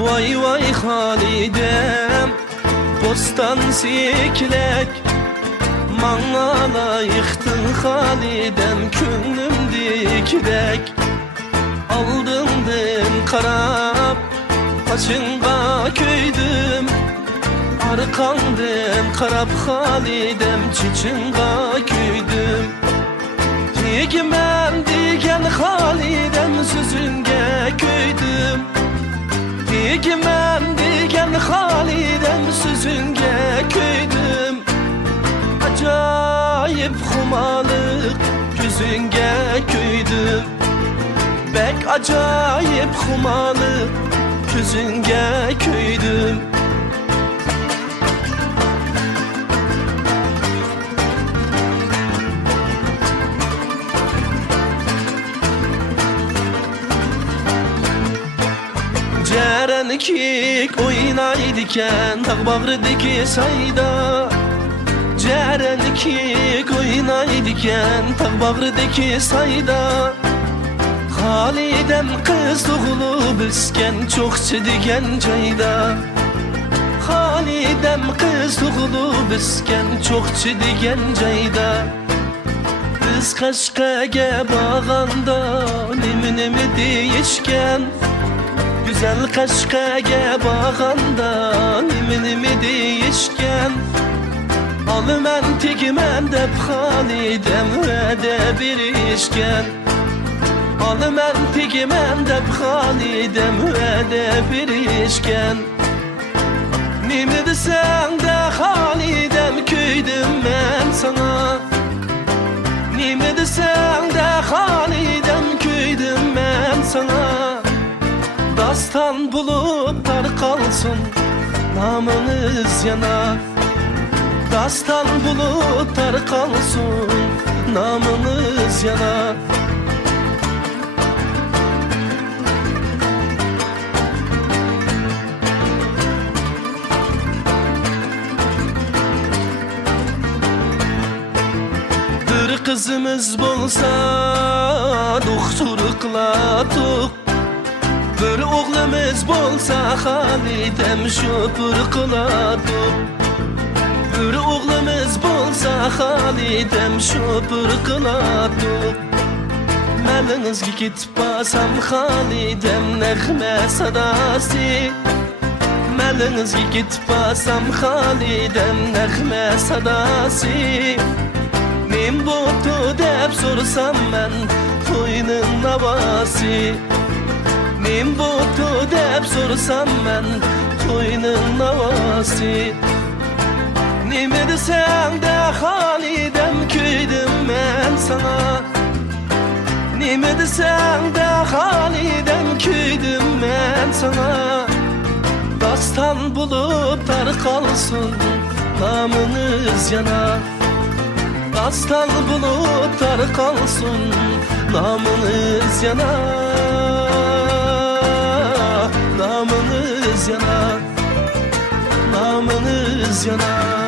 Vay vay Halidem, bostan siklek, Mana layıktın Halidem, könlüm dikdek. Aldındın karab, paçınga köydüm, Arkandım karab Halidem, çiçinga köydüm. Digimen digen Halidem, sözünge köydüm. Digimen digen Halidem, sözünge köydüm. Acayip humalık, gözünge köydüm. Bek acayip humalık, gözünge köydüm. Cerenkik oynaydiken tağ bağrıdaki sayda. Cerenkik oynaydiken tağ bağrıdaki sayda. Halidem kız doğulu büsken çok çedigen cayda. Halidem kız doğulu büsken çok çedigen cayda. Biz Kaşkaya bağanda nemi deyişken, Güzel Kaşkaya bağanda nemi deyişken, Almen tigmen dep Halidem ve de bir işken. Almen tigmen dep Halidem ve de bir işken. Nimi desen de Halidem köydüm ben sana. Nimi desen de Halidem köydüm ben sana. Dastan bulup tar kalsın, namınız yanar. Dastan bulup tar kalsın, namınız yanar. Bir kızımız bolsa doktorluklatuk, bir oğlumuz bolsa Halidem şoför kılatuk. Bir oğlumuz bolsa Halidem şoför kılatuk. Meliniz git basam Halidem nehme sadası. Meliniz git basam Halidem nehme sadası. Nim botu dep sorsam ben toyunun havası. Nim botu dep sorsam ben toyunun havası. Nimi desen de Halidem köydüm ben sana. Nimi desen de Halidem köydüm ben sana. Dastan bulup tar kalsın, namınız yanar. Dastan bulup tar kalsın, namınız yanar. Namınız yanar, namınız yanar.